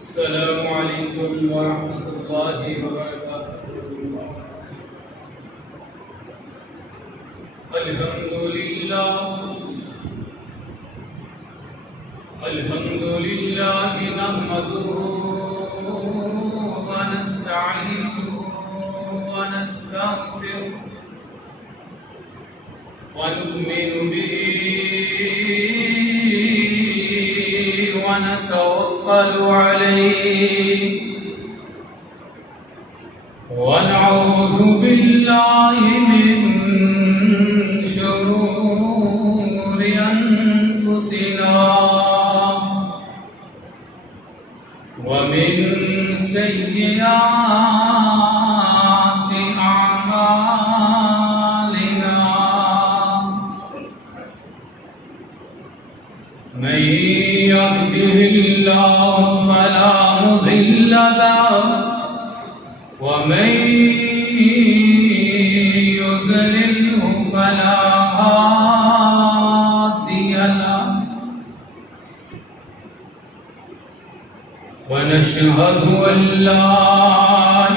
السلام عليكم ورحمة الله وبركاته. الحمد لله نحمده ونستعينه ونستغفره ونؤمن به ونتوكل عليه ونعوذ بالله من شرور أنفسنا ومن سيئات أعمالنا من يهده الله فلا مضل له ومن يضلله فلا هادي له ونشهد أن لا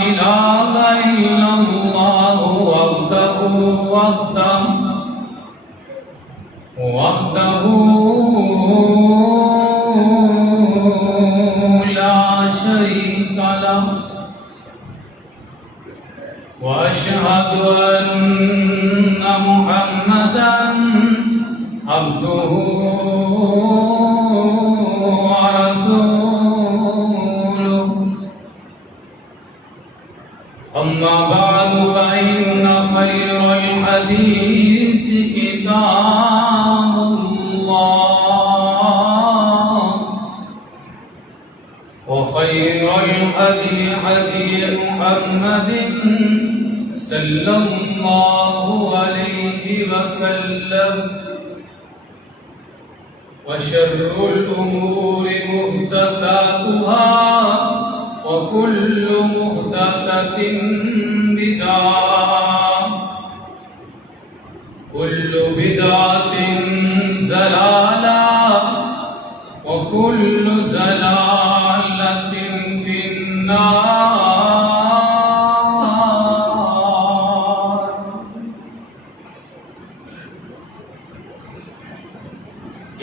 إله إلا الله وحده لا شريك له وأشهد أن محمدا عبده ورسوله أما بعد فإن خير الحديث كتاب الله وخير الهدي هدي محمد صلى الله عليه وسلم وشر الأمور محدثاتها وكل محدثة بدعة كل بدعة ضلالة وكل ضلالة في النار.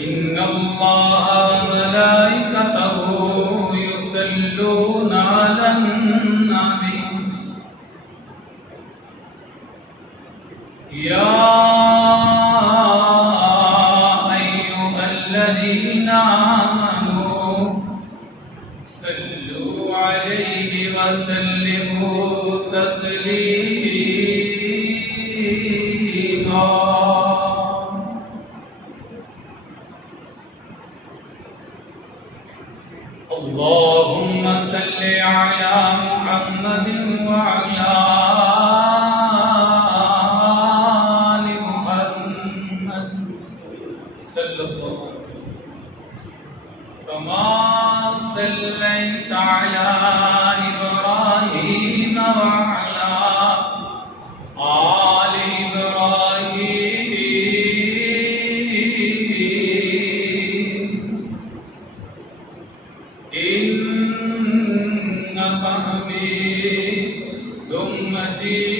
إن الله وملائكته يصلون على النبي يا أيها الذين آمنوا صلوا عليه وسلموا تسليما. اللهم صل على محمد وعلى آل محمد صلى الله عليه وسلم كما صليت على إبراهيم وعلى آل إبراهيم إنك حميد مجيد.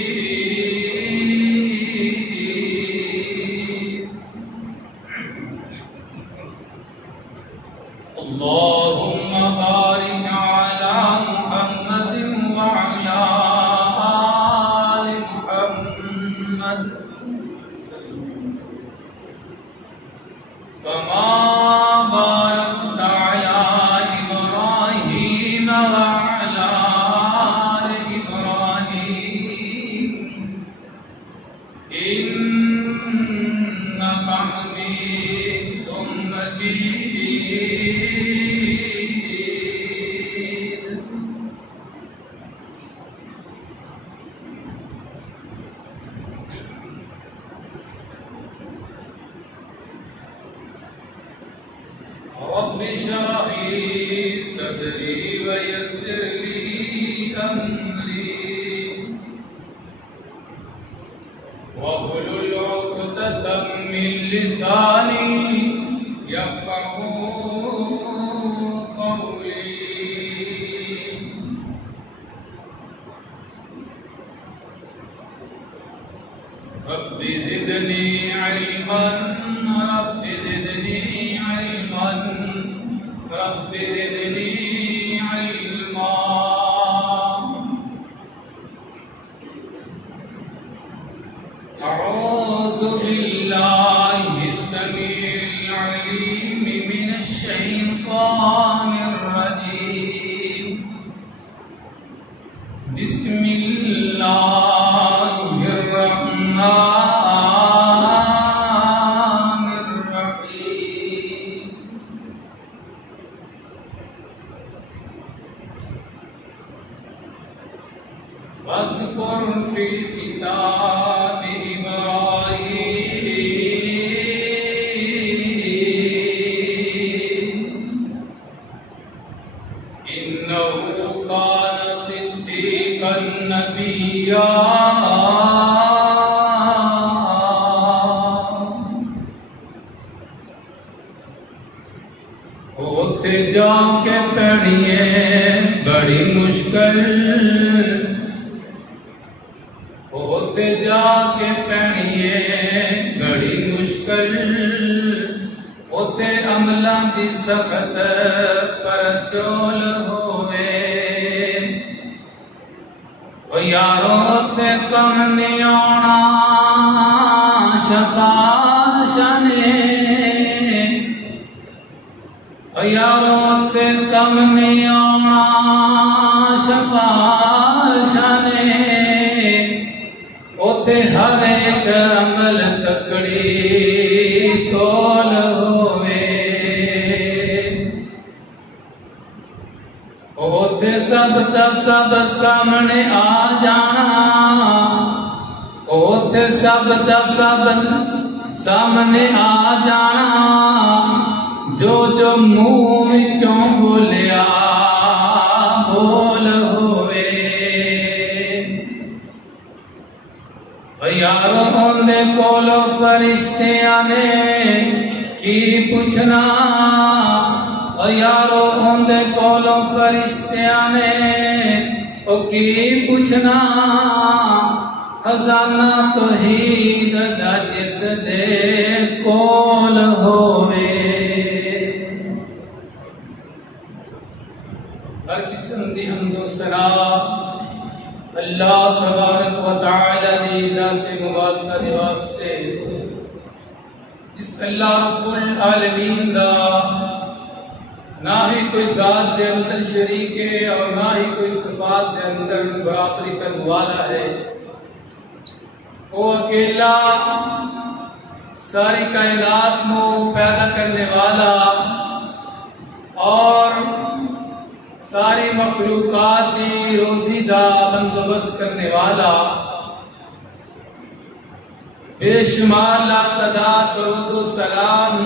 اللهم بارك على محمد وعلى آل محمد كما باركت على إبراهيم وعلى آل إبراهيم إنك حميد مجيد. رب اشرح لي صدري ويسر لي أمري واحلل عقدة من لساني يفقهوا قولي. واذکر فی الکتاب ابراہیم انہ کان صدیقا نبیا ہوتے جا کے پڑھیے بڑی مشکل ہوتے جا کے پڑھیے بڑی مشکل ہوتے عملاں دی سخت پر چول ہوئے وہ یارو ہوتے کم نہیں آنا شفاعت شانے یارو تے کم نہیں آنا شفاعت شانے اوتے ہر ایک عمل تکڑی تول ہوئے اوتے سب دا سب سامنے آ جانا اوتے سب دا سب سامنے آ جانا جو جو منہ وچوں بولیا بول ہوئے یارو اندے کولو فرشتیاں نے کی پوچھنا یارو اندے کولو فرشتیاں نے کی پوچھنا خزانہ توحید دا جس دے کول ہوئے ہر قسم دی حمد و ثنا اللہ تبارک و تعالی دی ذات مبارکہ دے واسطے جس اللہ رب العالمین دا نہ ہی کوئی ذات دے اندر شریک ہے اور نہ ہی کوئی صفات دے اندر برابری کرنے والا ہے وہ اکیلا ساری کائنات کو پیدا کرنے والا اور ساری مخلوقات دی روزی دا بندوبست کرنے والا بے شمار لا تعداد درود و سلام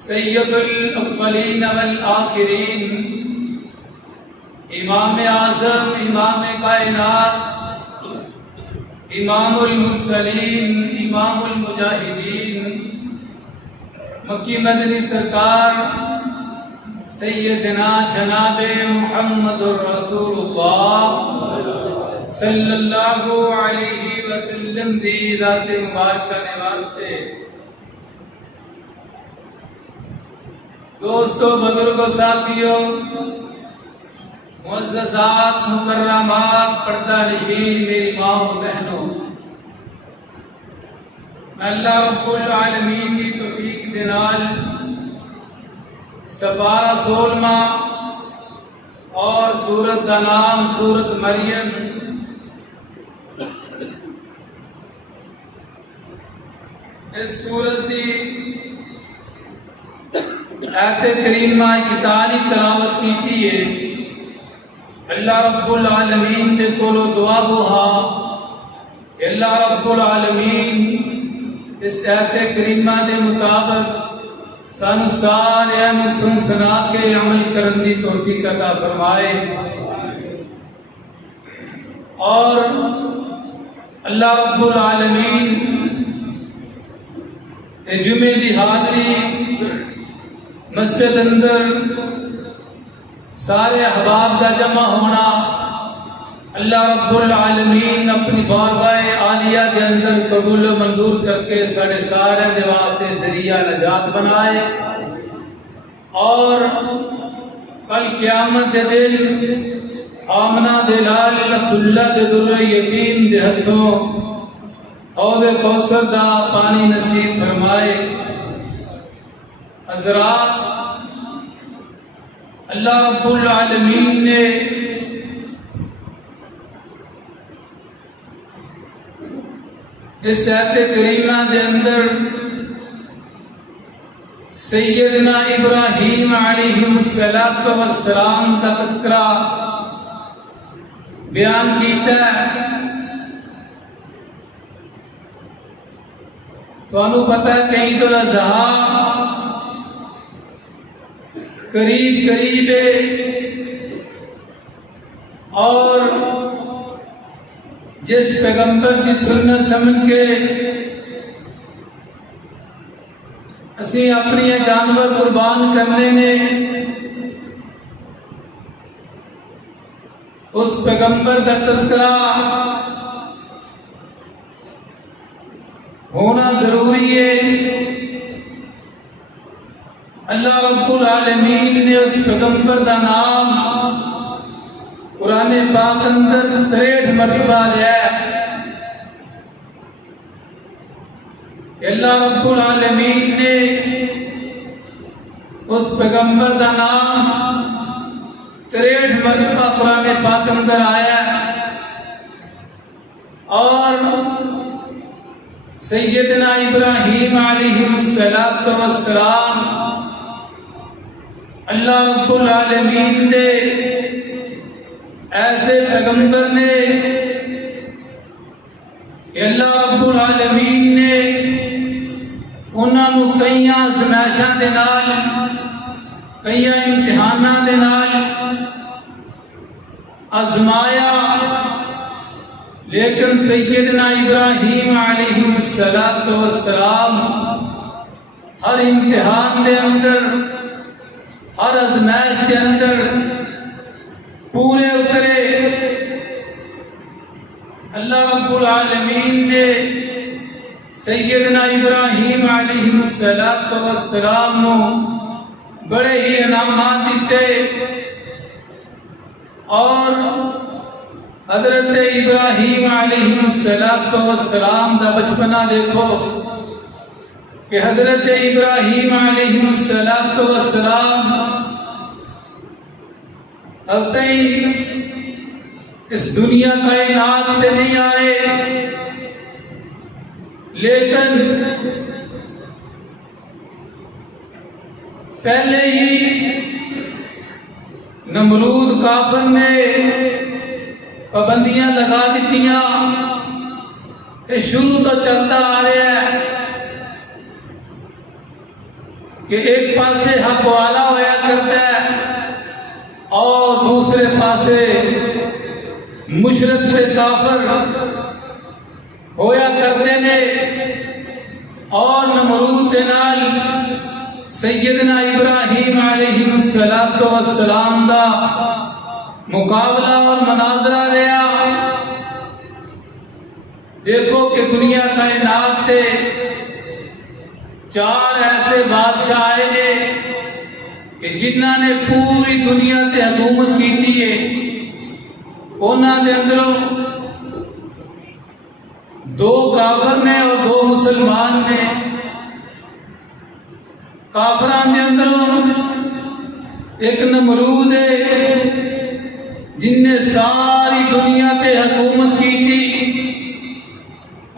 سید الاولین والآخرین امام اعظم امام کائنات امام المرسلین امام المجاہدین مکی مدنی سرکار سیدنا جناب محمد الرسول اللہ صلی اللہ علیہ وسلم دی ذات مبارکہ نے واسطے دوستو بزرگوں ساتھیوں معززات مکرمات پردہ نشین میری ماں و بہنوں میں اللہ رب العالمین کی توفیق دنال سپارہ 16 اور سورت کا نام سورت مریم اس سورت کی آیت کریمہ کتابی تلاوت کی ہے اللہ رب العالمین دے کولو دعا گو ہاں کہ اللہ رب العالمین اس آیت کریمہ دے مطابق سانو سارے سن سنا کے عمل کرن دی توفیق عطا فرمائے اور اللہ رب العالمین جمعے دی حاضری مسجد اندر سارے احباب کا جمع ہونا اللہ رب العالمین اپنی بارگاہ عالیہ کے اندر قبول و منظور کر کے سارے دے واسطے ذریعہ نجات بنائے اور کل قیامت دے دن آمنہ دے لال عبداللہ دے در یتیم دے ہتھوں حوض کوثر دا پانی نصیب فرمائے حضرات اللہ رب العالمین نے اس آیت کریمہ دے اندر سیدنا ابراہیم علیہ السلام کا تذکرہ بیان کیتا ہے۔ تانوں پتہ ہے کہ عید الاضحیٰ قریب ہے، اور جس پیغمبر کی سنت سمجھ کے اسی اپنی جانور قربان کرنے نے اس پیغمبر کا تذکرہ ہونا ضروری ہے۔ اللہ رب العالمین نے اس پیغمبر کا نام قرآن پاک اندر 63 مرتبہ لیا ہے کہ اللہ رب العالمین نے اس پیغمبر کا نام 63 مرتبہ قرآن پاک اندر آیا ہے، اور سیدنا ابراہیم علیہ السلام اللہ رب العالمین نے ایسے پیغمبر نے کہ اللہ رب العالمین نے انہوں کئی آزمائشاں دے نال، کئی امتحاناں دے نال آزمایا، لیکن سیدنا ابراہیم علیہ السلام ہر امتحان دے اندر، ہر آزمائش کے اندر پورے اترے۔ اللہ رب العالمین نے سیدنا ابراہیم علیہ السلام نو بڑے ہی انعامات دیتے، اور حضرت ابراہیم علیہ السلام دا بچپنا دیکھو کہ حضرت ابراہیم علیہ السلام اب تک اس دنیا کائنات پہ نہیں آئے، لیکن پہلے ہی نمرود کافر نے پابندیاں لگا دیتیاں۔ یہ شروع تو چلتا آ رہا ہے کہ ایک پاسے حق والا ہویا کرتا ہے اور دوسرے پاسے مشرک کافر ہویا کرتے نے، اور نمرود دے نال سیدنا ابراہیم علیہ السلام دا مقابلہ اور مناظرہ رہا۔ دیکھو کہ دنیا کائنات تے 4 ایسے بادشاہ آئے نے کہ جنہاں نے پوری دنیا تے حکومت کی ہے، انہاں دے اندروں 2 کافر نے اور 2 مسلمان نے۔ کافران دے اندروں ایک نمرود ہے جن نے ساری دنیا تے حکومت کی تھی،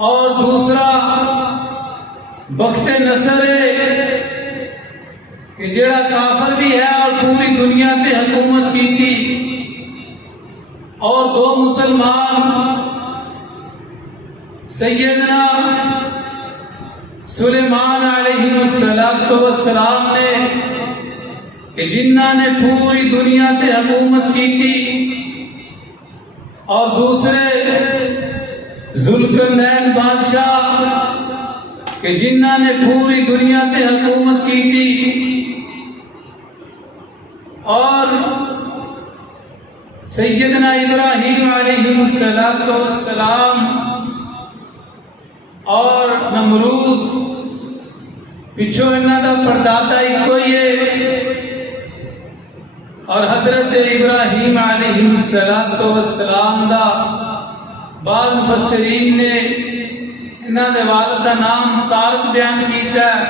اور دوسرا بخت نصر ہے کہ جڑا کافر بھی ہے اور پوری دنیا تے حکومت کی تھی، اور 2 مسلمان سیدنا سلیمان علیہ السلام نے کہ جنہاں نے پوری دنیا تے حکومت کی تھی، اور دوسرے ذوالقرنین بادشاہ کہ جنہاں نے پوری دنیا تے حکومت کی تھی، اور سیدنا ابراہیم علیہ السلام اور نمرود پچھو انہاں دا پردادا ایک کوئی ہے، اور حضرت ابراہیم علیہ السلام دا بعض مفسرین نے انہاں دے والد دا نام طارق بیان کیتا ہے،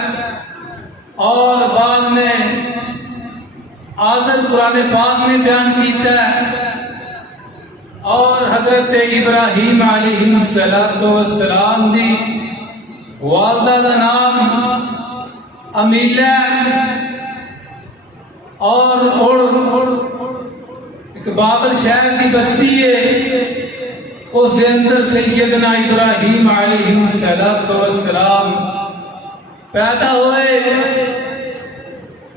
اور بعض نے آذر قرآن پاک نے بیان کیتا ہے، اور حضرت ابراہیم علیہ السلام دی والدہ دا نام امیلہ، اور ایک بابل شہر کی بستی ہے، اس دے اندر سیدنا ابراہیم علیہ السلام پیدا ہوئے۔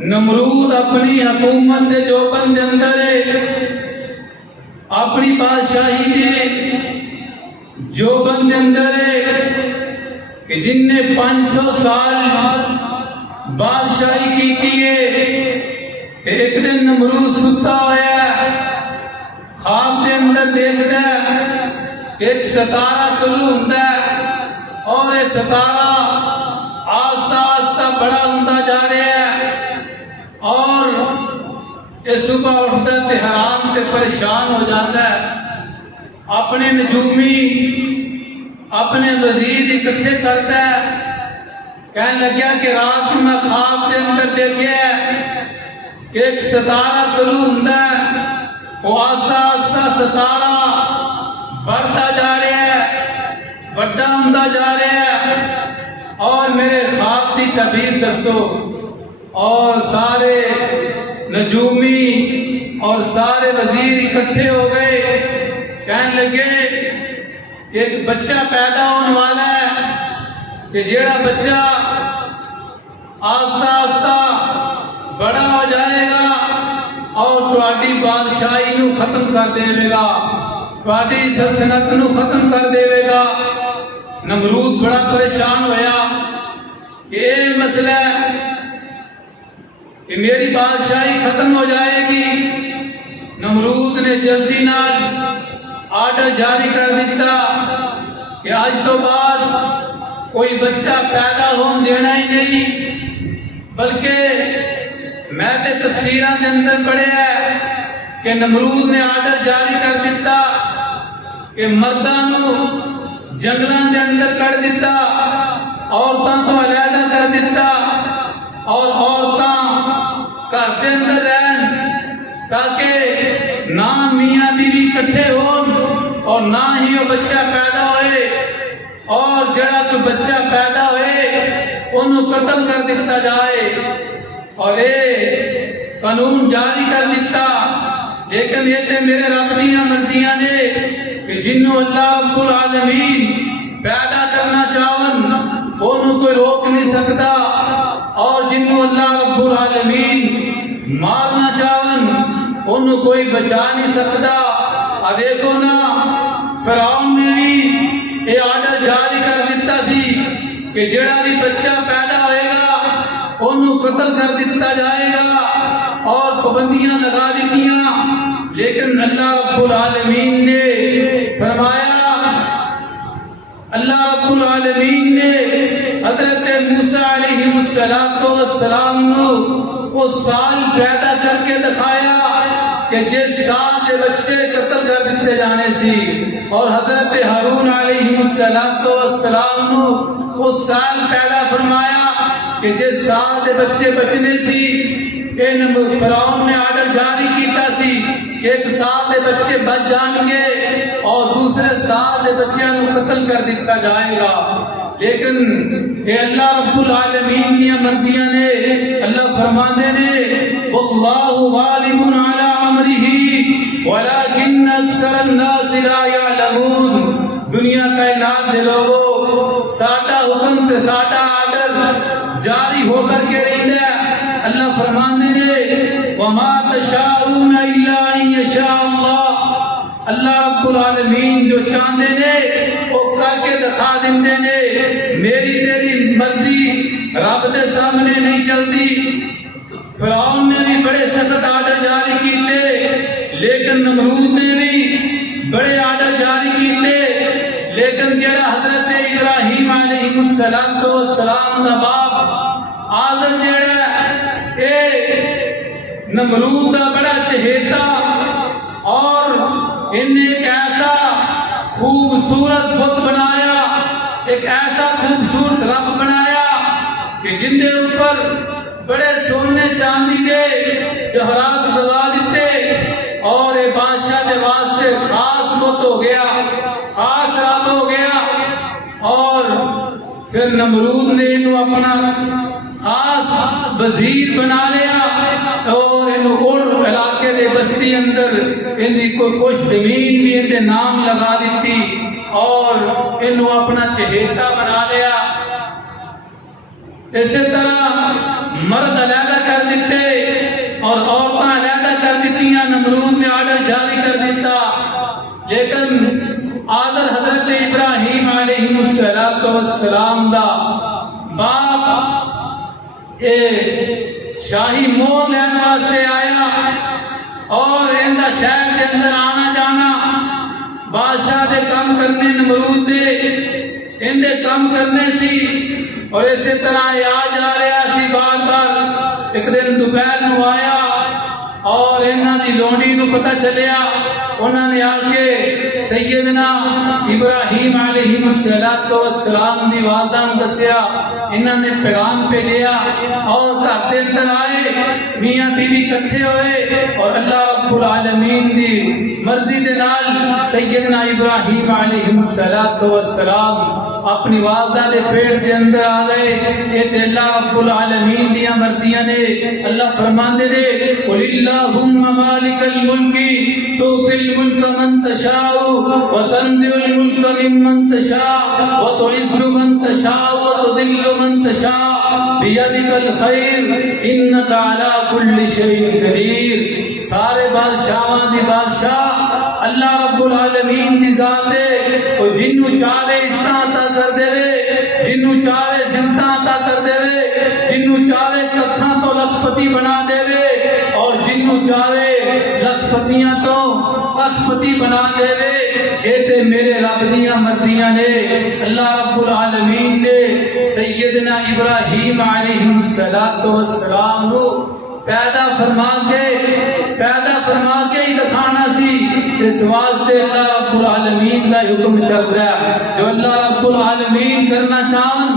نمرود اپنی حکومت دے جو بندے اندر ہے، اپنی بادشاہی دے جو بندے اندر ہے کہ جن نے 500 سال بادشاہی کی ہے، ایک دن نمرود ستا ہوا خواب دے اندر دیکھتا ہے کہ ایک ستارہ طلوع ہوتا ہے اور یہ ستارہ آہستہ آہستہ بڑا ہوتا جا رہا ہے، اور یہ صبح اٹھتا تے حیران تے پریشان ہو جاتا ہے۔ اپنے نجومی اپنے وزیر اکٹھے کرتا ہے، کہنے لگیا کہ رات کو میں خواب دے اندر دیکھا ہے کہ ایک ستارہ طلوع ہوتا ہے، وہ آہستہ آہستہ ستارہ بڑھتا جا رہا ہے، بڑا ہوتا جا رہا ہے، اور میرے خواب کی تعبیر دسو۔ اور سارے نجومی اور سارے وزیر اکٹھے ہو گئے، کہنے لگے کہ ایک بچہ پیدا ہونے والا ہے کہ جیڑا بچہ آہستہ آہستہ بڑا ہو جائے گا اور تواڈی بادشاہی نو ختم کر دے گا، تواڈی سلطنت نو ختم کر دے گا۔ نمرود بڑا پریشان ہویا کہ یہ مسئلہ ہے کہ میری بادشاہی ختم ہو جائے گی۔ نمرود نے جلدی نال آرڈر جاری کر دیتا کہ آج تو بعد کوئی بچہ پیدا ہون دینا ہی نہیں، بلکہ میں تے تفسیراں دے اندر پڑھیا ہے کہ نمرود نے آرڈر جاری کر دیتا کہ مرداں نو جنگلاں دے اندر کر دیتا، عورتاں تو علیحدہ کر دیتا، اور عورتاں گھر دے اندر رہن تاکہ نہ میاں بیوی اکٹھے ہون اور نہ ہی وہ بچہ پیدا ہوئے، اور جڑا کوئی بچہ پیدا ہوئے انہوں قتل کر دیتا جائے، اور یہ قانون جاری کر دیتا۔ لیکن یہ تے میرے رب دیاں مرضیاں نے کہ جنہوں اللہ رب العالمین پیدا کرنا چاہون انہوں کوئی روک نہیں سکتا، اور جنہوں اللہ رب العالمین مارنا چاہون انہوں کوئی بچا نہیں سکتا۔ دیکھو نا، فرعون نے بھی یہ آرڈر جاری کر دیتا سی کہ جڑا بھی بچہ پیدا ہوئے گا انہوں قتل کر دیتا جائے گا، اور پابندیاں لگا دیتیاں۔ لیکن اللہ رب العالمین نے فرمایا، اللہ رب العالمین نے حضرت موسیٰ علیہ السلام نو وہ سال پیدا کر کے دکھایا کہ جس سال دے بچے قتل کر دیتے جانے سی، اور حضرت ہارون علیہ السلام نو وہ سال پیدا فرمایا کہ جس سال دے بچے بچنے سی۔ فرعون نے آرڈر جاری کیتا سی کہ ایک سال دے بچے بچ جان گے اور دوسرے سال دے بچیاں نو قتل کر دیتا جائے گا، لیکن اے اللہ رب العالمین دیا مرضیاں نے۔ اللہ فرماندے نے واللہ غالب علی امرہ ولکن اکثر الناس لا یعلمون۔ دنیا کائنات دے لوگو، ساڈا حکم تے ساڈا آرڈر جاری ہو کر کے رہندا ہے۔ اللہ فرماندے نے وما تشاءون الا ان یشاء اللہ۔ اللہ رب العالمین جو چاہتے نے وہ کر کے دکھا دیندے نے۔ میری تیری مرضی رب دے سامنے نہیں چلتی۔ فرعون نے بھی بڑے سخت آرڈر جاری کیتے، لیکن نمرود نے بھی بڑے آرڈر جاری کیتے، لیکن جڑا حضرت ابراہیم علیہ السلام دا باپ آزر جڑا اے نمرود دا بڑا چہیتا، اور انہیں ایک ایسا خوبصورت بت بنایا، ایک ایسا خوبصورت رب بنایا کہ جن کے اوپر بڑے سونے چاندی کے جوہرات لگا دیتے، اور یہ بادشاہ کے واسطے خاص بت ہو گیا، خاص رب ہو گیا۔ اور پھر نمرود نے انہوں اپنا خاص وزیر بنا لیا، اور انہوں علاقے دے بستی اندر اندی کو کچھ زمین بھی اندے نام لگا دیتی اور انہوں اپنا چہیتا بنا لیا. اسی طرح مرد علیحدہ کر دیتے اور عورتیں علیحدہ کر دیتیاں. نمرود نے آرڈر جاری کر دیتا. لیکن آدر حضرت ابراہیم علیہ السلام دا باپ شاہی مور لینے واسطے آیا اور اندہ شہر کے اندر آنا جانا بادشاہ دے کام کرنے نمرود دے اندے کام کرنے سی. اور اسی طرح آ جا رہا سی بار بار. ایک دن دوپہر نو آیا اور انہاں دی لونڈی نو پتہ چلیا. انہوں نے آ کے سیدنا ابراہیم علیہ السلام دی والدہ نو دسیا. انہوں نے پیغام پہ لیا اور گھر دے اندر آئے. میاں بیوی اکٹھے ہوئے اور اللہ رب العالمین دی مرضی دے نال سیدنا ابراہیم علیہ السلام اپنی والدہ دے پیٹ دے اندر آ گئے. یہ تے اللہ رب العالمین دیاں مرضیاں نے. اللہ فرماندے نے قل اللہم مالک الملک تؤتی الملک من تشاء وتنزع الملک ممن تشاء وتعز من تشاء وتذل من تشاء بیدک الخیر انک علی کل شیء قدیر. سارے بادشاہاں دی بادشاہ اللہ رب العالمین دی ذات ہے. اور جنوں چاہے اس طرح عطا کر دے وے, جنوں چاہے زندہ عطا کر دے وے, جنوں چاہے کتھاں تو لکھ پتی بنا دے وے اور جنوں چاہے لکھ پتیاں تو لکھ پتی بنا دے وے. اے تے میرے رب دیاں مرضیاں نے. اللہ رب العالمین نے سیدنا ابراہیم علیہ السلام نو پیدا فرما کے ہی دکھانا سی. اس واسطے اللہ رب العالمین کا حکم چل رہا ہے. جو اللہ رب العالمین کرنا چاہن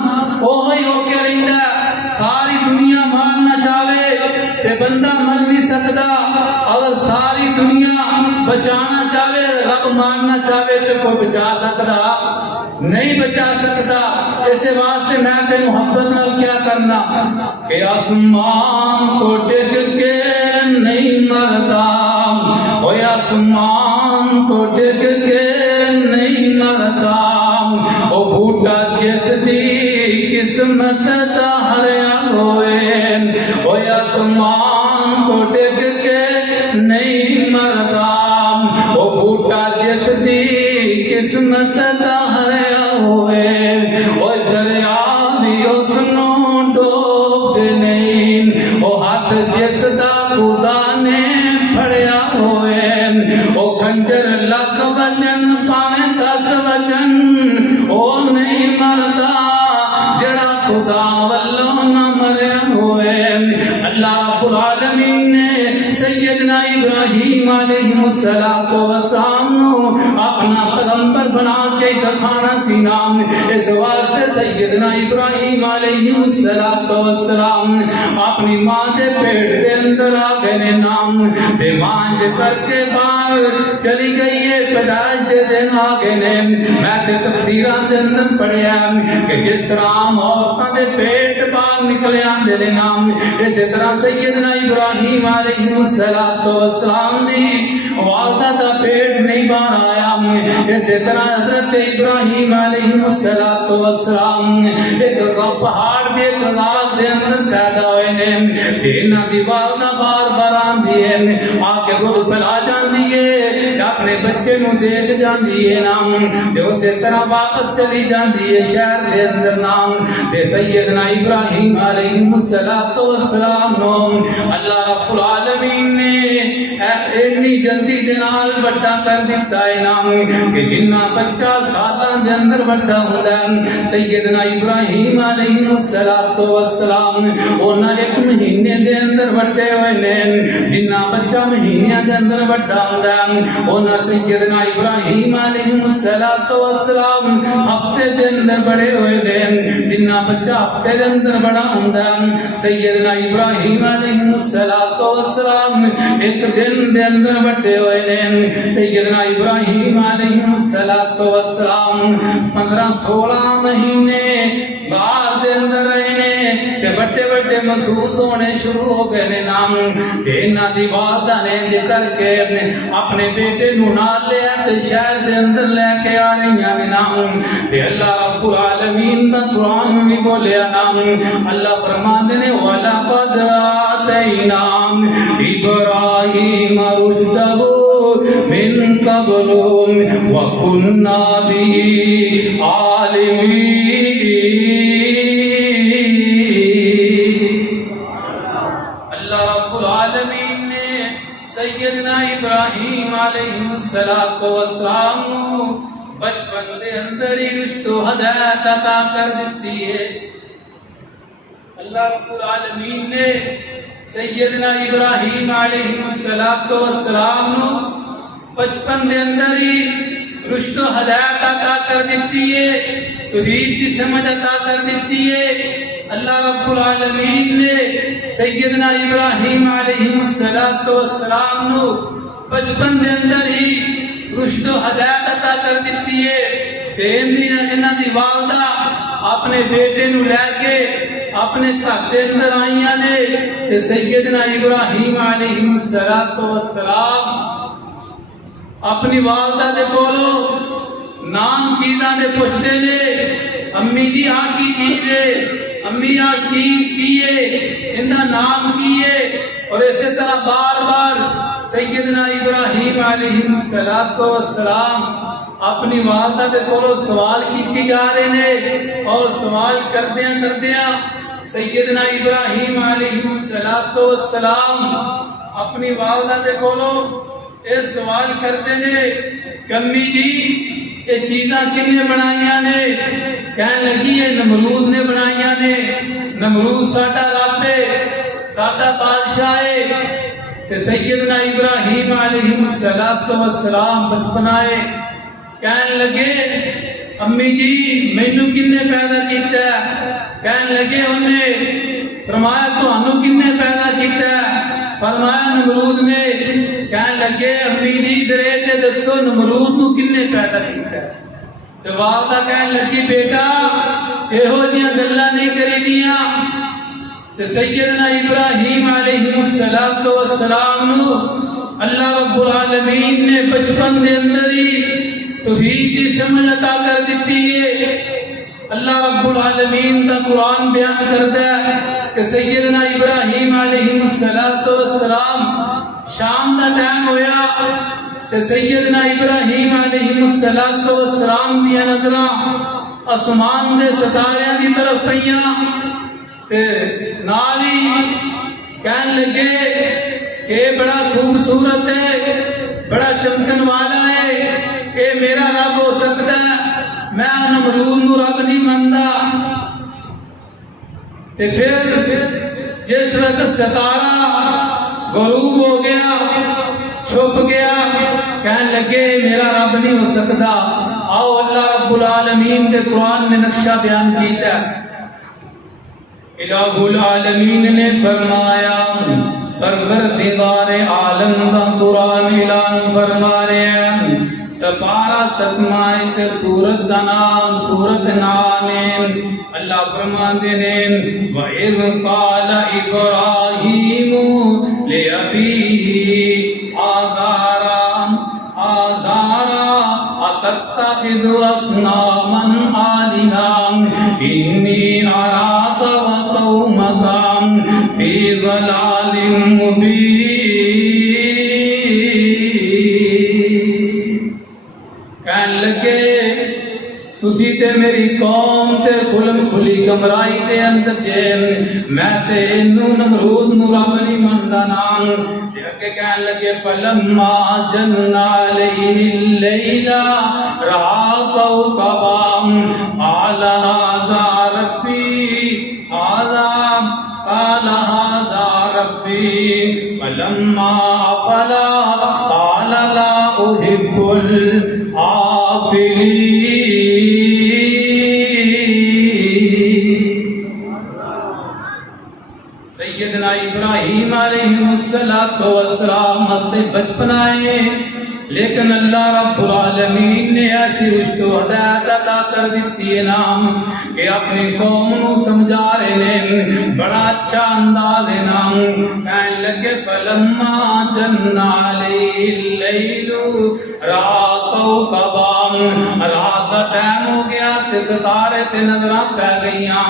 وہی ہو کے رہتا ہے. ساری دنیا ماننا چاہے تے بندہ من نہیں سکتا. اگر ساری دنیا بچانا چاہے رب ماننا چاہے تو کوئی بچا سکتا نہیں بچا سکتا. اس واسطے میں تے محبت نال کیا کرنا کہ آسمان تو ڈگ کے نہیں مردا, او آسمان تو ڈگ کے نہیں مردا, او بوٹا جس دی قسمت دا ہریا ہوئے, او آسمان تو ڈگ کے نہیں مردا, او بوٹا جس دی قسمت دا ہریا ہوئے, او دریا دی اس نو ڈوب دے نہیں, او ہاتھ جس دا خدا نے پھڑیا ہوئے, او کنجر لکھ وجن پاویں 10 وجن او نہیں مردا جڑا خدا والوں نہ مریا ہوئے. اللہ رب العالمین نے سیدنا ابراہیم علیہ السلام نو اپنا پیغمبر بنا کے دکھانا سی نام. اس واسطے سیدنا ابراہیم علیہ السلام اپنی ماں دے پیٹ دے اندر آ گئے نام دے مانج کر کے باہر چلی گئی ہے. پیدائش دے دن آ گئے نے. میں تے تفسیرات دے اندر پڑھیا کہ جس طرح عورتاں دے پیٹ باہر نکلے آندے نے نام, اسی طرح سیدنا ابراہیم علیہ السلام دی والدہ دا پیٹ نہیں باہر آیا. اسی طرح حضرت ابراہیم علیہ السلام ایک پہاڑ دے غار دے اندر پیدا ہوئے نے. انہاں دی والدہ بار بار آندی ہے آ کے دودھ پلا جاندی ہے, اپنے بچے نو دیکھ جاندی ہے نام, تے اسی طرح واپس چلی جاندی ہے شہر دے اندر نام. تے سیدنا ابراہیم علیہ السلام نو اللہ رب العالمین نے اتنی جلدی دے نال بڑا کر دیتا ہے نام کہ جنہ بچہ سالاں دے اندر بڑا ہوندا ہے. سیدنا ابراہیم علیہ السلام انہاں 1 مہینے دے اندر بڑے ہوئے نے. جنہ بچہ مہینیاں دے اندر بڑا ہوندا ہے انہاں سیدنا ابراہیم علیہ السلام ہفتے دے اندر بڑے ہوئے نے. جنہ بچہ ہفتے دے اندر بڑا ہوندا ہے سیدنا ابراہیم علیہ السلام 1 دن دے اندر بڑے ہوئے نے. سیدنا ابراہیم علیہ السلام 15-16 مہینے غار دے اندر رہے نے تے بڑے بڑے محسوس ہونے شروع ہو گئے نے نام انہاں دی والدہ نے کر کے اپنے بیٹے نو نال لیا تے شہر دے اندر لے کے آ رہی نے نام تے اللہ رب العالمین دا قرآن بھی بولیا نام اللہ فرماندے نے وَلَقَدْ آتَيْنَا إِبْرَاهِيمَ رُشْدَهُ مِنْ قَبْلُ وَكُنَّا بِهِ عَالِمِينَ اللہ رب العالمین نے سیدنا ابراہیم علیہ السلام بچپن دے اندر ہی رشد و ہدایت عطا کر دیتی ہے اللہ رب العالمین نے سیدنا ابراہیم علیہ السلام بچپن دے اندر ہی رشد و ہدایت عطا کر دیتی ہے توحید کی سمجھ عطا کر دیتی ہے اللہ رب العالمین نے سیدنا ابراہیم علیہ السلام بچپن دے اندر ہی رشد و ہدایت عطا کر دیتی ہے انہاں دی والدہ اپنے بیٹے نو لے کے اپنے گھر دے اندر آئیاں نے تے سیدنا ابراہیم علیہ السلام اپنی والدہ دے کولو نام چیزاں دے پوچھتے نے امی جی آ کی چیز ہے امی آ کیے اندہ نام کیے اور اسی طرح بار بار سیدنا ابراہیم علیہ السلام اپنی والدہ دے کولو سوال کیتی جا رہے نے اور سوال کردیاں سیدنا ابراہیم علیہ السلام اپنی والدہ دے کولو یہ سوال کرتے نے کہ امی جی یہ چیزاں کنے بنائیاں نے کہنے لگی ہے نمرود نے بنائیاں نے نمرود ساڈا رب ہے ساڈا بادشاہ ہے کہ سیدنا ابراہیم علیہ السلام بچپنائے کہنے لگے امی جی مینو کنے پیدا کیتا ہے کہنے لگے انہیں فرمایا تانوں کنے پیدا کیتا ہے فرمایا نمرود نے کہنے لگے امی جی پھر یہ دسو نمرود نو کنے پیدا کیتا ہے تو والدہ کہنے لگی بیٹا یہو جیاں گلاں نہیں کری دیاں تو سیدنا ابراہیم علیہ السلام نو اللہ رب العالمین نے بچپن دے اندر ہی توحید دی سمجھ عطا کر دیتی ہے اللہ رب العالمین دا قرآن بیان کردا ہے کہ سیدنا ابراہیم علیہ السلام شام دا ٹائم ہویا کہ سیدنا ابراہیم علیہ السلام دیا نظراں آسمان دے ستاریاں دی طرف پئیاں تے نال ہی کہنے لگے کہ بڑا خوبصورت ہے بڑا چمکن والا ہے کہ میرا رب ہو سکتا ہے میں نمرود نو رب نہیں ماندا تے پھر جس وقت ستارہ غروب ہو گیا چھپ گیا کہنے لگے میرا رب نہیں ہو سکتا آؤ اللہ رب العالمین کے قرآن میں نقشہ بیان کیتا ہے الہ العالمین نے فرمایا پروردگار عالم دا قرآن اعلان فرما رہے ہیں سپارہ ستمائت سورت دا نام سورت نامین اللہ فرماندے نے وَإِذْ قَالَ إِبْرَاهِيمُ لِأَبِيهِ آزَارَ أَتَتَّخِذُ أَصْنَامًا آلِهَةً إِنِّي أَرَاكَ وَقَوْمَكَ فِي ضَلَالٍ مُبِينٍ کہنے لگے تسی تے میری قوم تے کھلم کھلی گمرائی دے اندر جے میں تے انو نمرود نو رب نہیں مندا نام کہ کہنے لگے فلما جن علیہ اللیل رأى کوكبا قال هذا ربی فلما افلا قال لا احب سیدنا ابراہیم علیہ السلام اپنے بچپن آئے لیکن اللہ رب العالمین نے ایسی رشت و ہدایت عطا کر دیتی ہے نام کہ اپنی قوم نو سمجھا رہے ہیں بڑا اچھا انداز ہے نام کہنے لگے فلما جن علیہ اللیل راہ کوکبام رات کا ٹائم ہو گیا تے ستارے تے نظراں پہ گئیاں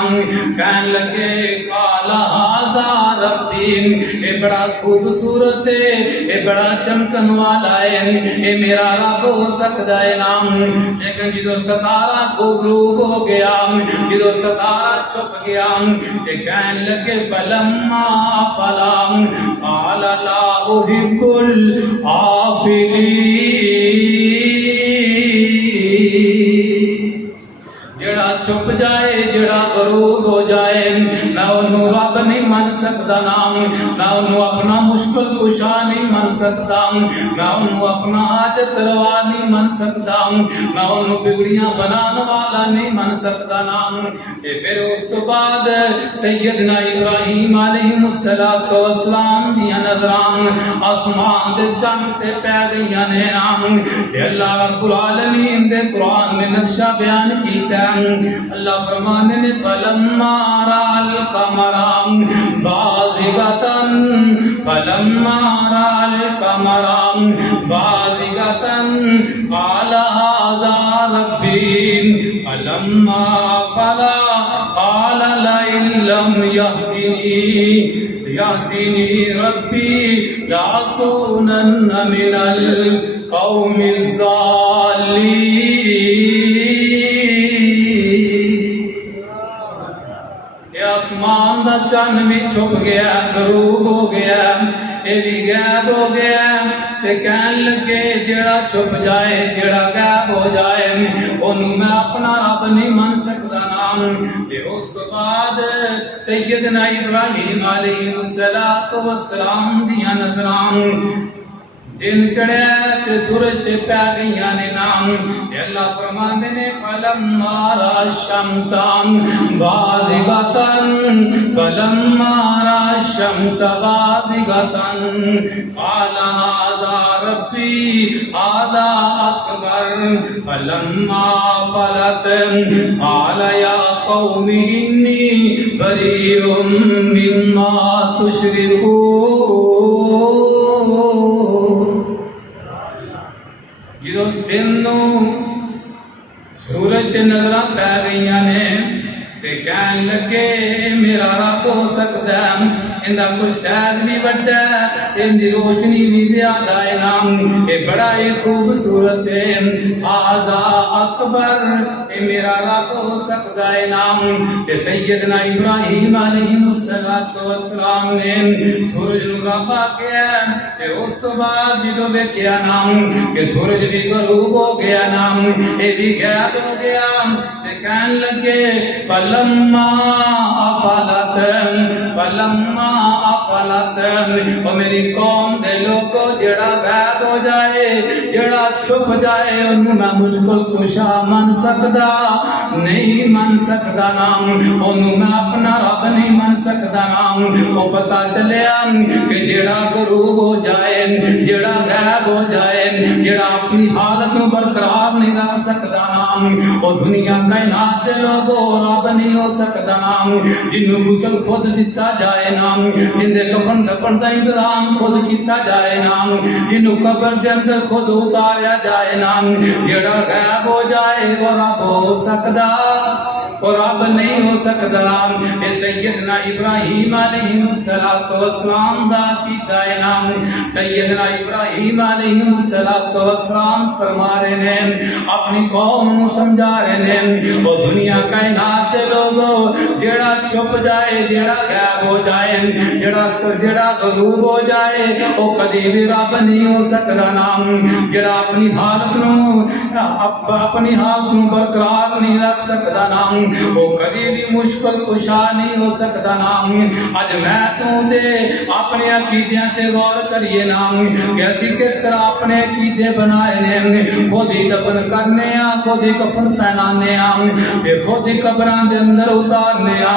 کہنے لگے قال ھذا ربی اے بڑا خوبصورت ہے اے بڑا چمکن والا ہے اے میرا رب ہو سکتا ہے نام لیکن جدو ستارہ کو غروب ہو گیا جدو ستارہ چھپ گیا تے کہنے لگے فلما فلام قال لا احب الآفلین جڑا چھپ جائے جڑا غروب ہو جائے نہ انہوں رب نہیں من سکتا نام نہ انہوں اپنا مشکل کشا نہیں من سکتا نہ انہوں اپنا حاجت روا نہیں من سکتا نہ انہوں بگڑیاں بنانے والا نہیں من سکتا نام کہ پھر اس تو بعد سیدنا ابراہیم علیہ السلام دیا نظران آسمان دے چند تے پہ گئیاں نے نام کہ اللہ رب العالمین دے قرآن میں نقشہ بیان کیتا ہے اللہ فرمانے نے فلما را القمر بازغتاً فلما را القمر بازغتاً قال ھذا ربی فلما فلا قال لئن لم يهدني ربي لأكونن من القوم الضالين آسمان دا چند بھی چھپ گیا غروب ہو گیا یہ بھی غائب ہو گیا تے کہن لگے جڑا چھپ جائے جڑا غائب ہو جائے انہوں میں اپنا رب نہیں من سکتا نام تے اس تو بعد سیدنا ابراہیم علیہ السلام دیا نظران دن چڑھیا تے سورج تے پہ گئیاں نے نام تے اللہ فرماندے نے فلما را الشمس بازغتاً فلما را الشمس بازغتاً قال ھذا ربی ھذا اکبر فلما فلت قال یا قوم انی بریء مما تشرکون جدو دن نو سورج تے نظراں پہ گئیاں نے تے کہن لگے میرا رب ہو سکتا ہے اندہ کوئی شاید بھی بڑا ہے اندی روشنی بھی زیادہ ہے نام اے بڑا ہی خوبصورت ہے ھذا اکبر اے میرا رب ہو سکتا ہے نام تے سیدنا ابراہیم علیہ السلام نے سورج نو رب آکیا تے اس تو بعد جدو دیکھیا نام کہ سورج بھی غروب ہو گیا نام اے بھی غائب ہو گیا تے کہن لگے فلما افلت اور میری قوم دے لوگو جڑا غائب ہو جائے جڑا چھپ جائے انہوں میں مشکل کشا من سکتا نہیں من سکتا نام انہوں میں اپنا رب نہیں من سکتا نام وہ پتا چلیا کہ جڑا غروب ہو جائے جڑا غائب ہو جائے جڑا اپنی حالت میں برقرار نہیں رکھ سکتا نام وہ دنیا کائنات دے لوگو رب نہیں ہو سکتا نام جنہوں غسل خود دیتا جائے نام جن دے کفن دفن دا انتظام خود کیتا جائے نام جنہوں قبر دے اندر خود اتاریا جائے نام جڑا غائب ہو جائے وہ رب ہو سکتا اور رب نہیں ہو سکتا نام اے سیدنا ابراہیم علیہ السلام دا کیتا ہے نام سیدنا ابراہیم علیہ السلام فرما رہے ہیں اپنی قوم نو سمجھا رہے ہیں وہ دنیا کائنات دے لوگو جڑا چھپ جائے جڑا غائب ہو جائے جڑا غروب ہو جائے وہ کدی بھی رب نہیں ہو سکتا نام جڑا اپنی حالت نو اپنی حالت نو برقرار نہیں رکھ سکتا نا وہ کدی بھی مشکل کشا نہیں ہو سکتا نا اج میں تو تے اپنے عقیدیاں تے غور کریے نا کہ اسی کس طرح اپنے عقیدے بنائے نے خود ہی دفن کرنے آ خود ہی کفن پہنانے آ تے خود ہی قبراں دے اندر اتارنے آ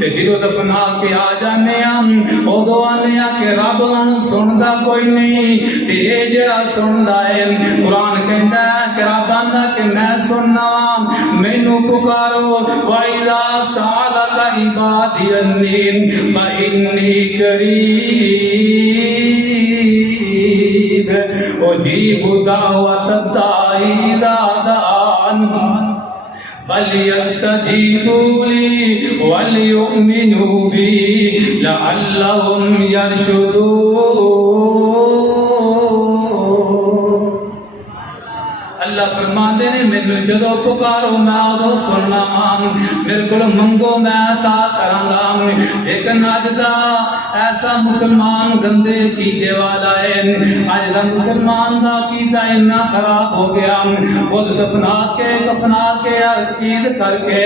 تے جدوں دفنا کے آ جانے آ اودوں آنے آ کہ رب ہن سندا کوئی نہیں تے اے جڑا سندا ہے قرآن کہندا ہے کہ رب آندا کہ میں سننا وا مینوں پکارو وَإِذَا سَأَلَكَ عِبَادِي عَنِّي فَإِنِّي قَرِيبٌ أُجِيبُ دَعْوَةَ الدَّاعِ إِذَا دَعَانِ فَلْيَسْتَجِيبُوا لِي وَلْيُؤْمِنُوا بِي لَعَلَّهُمْ يَرْشُدُونَ۔ اللہ فرماندے نے مینوں جدوں پکارو میں ادوں سننا میرے کول منگو میں عطا کراں گا لیکن اج دا ایسا مسلمان گندے عقیدے والا ہے اج دا مسلمان دا عقیدہ اتنا خراب ہو گیا خود دفنا کے کفنا کے ہر چیز کر کے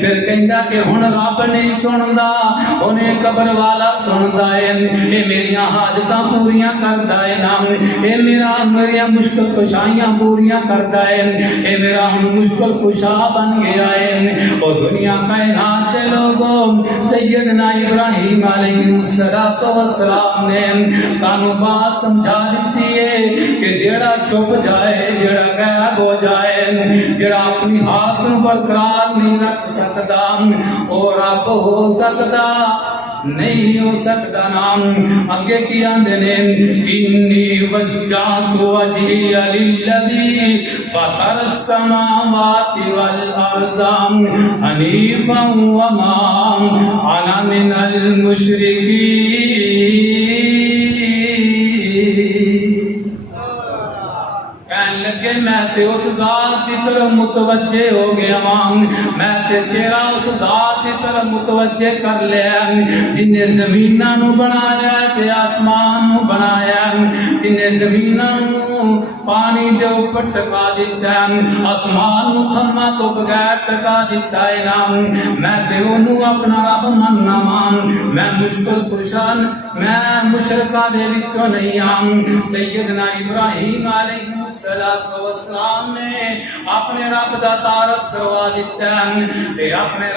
پھر کہندا کہ ہن رب نہیں سندا اونے قبر والا سندا ہے اے میریاں حاجتاں پوریاں کردا ہے نا اے میریاں مشکل کشائیاں پوریاں کردا ہے اے میرا ہم مشکل کشا بن گیا ہے اور دنیا کائنات دے لوگوں سیدنا ابراہیم علیہ السلام نے سانو بات سمجھا دیتی ہے کہ جڑا چھپ جائے جڑا غائب ہو جائے جڑا اپنی ہاتھ نو برقرار نہیں رکھ سکتا اور رب ہو سکتا نہیں ہو سکتا نام اگے کی آندے نے انی وجہت وجہی للذی فطر السماوات والارض حنیفا وما انا من المشرکین۔ کہنے لگے میں تے اس ذات کی طرف متوجہ ہو گیا میں تے چہرہ اس ذات کی طرف متوجہ کر لیا جن نے زمیناں نو بنایا تے آسمان نو بنایا جن نے زمیناں نو پانی دے اوپر ٹکا دیتا ہے آسمان نو تھما تو بغیر ٹکا دیتا ہے نام میں تے انہوں اپنا رب مننا میں مشکل کشان میں مشرکہ دے وچوں نہیں ہوں۔ سیدنا ابراہیم علیہ السلام نے اپنے رب دا تعارف کروا دیتا ہے تے اپنے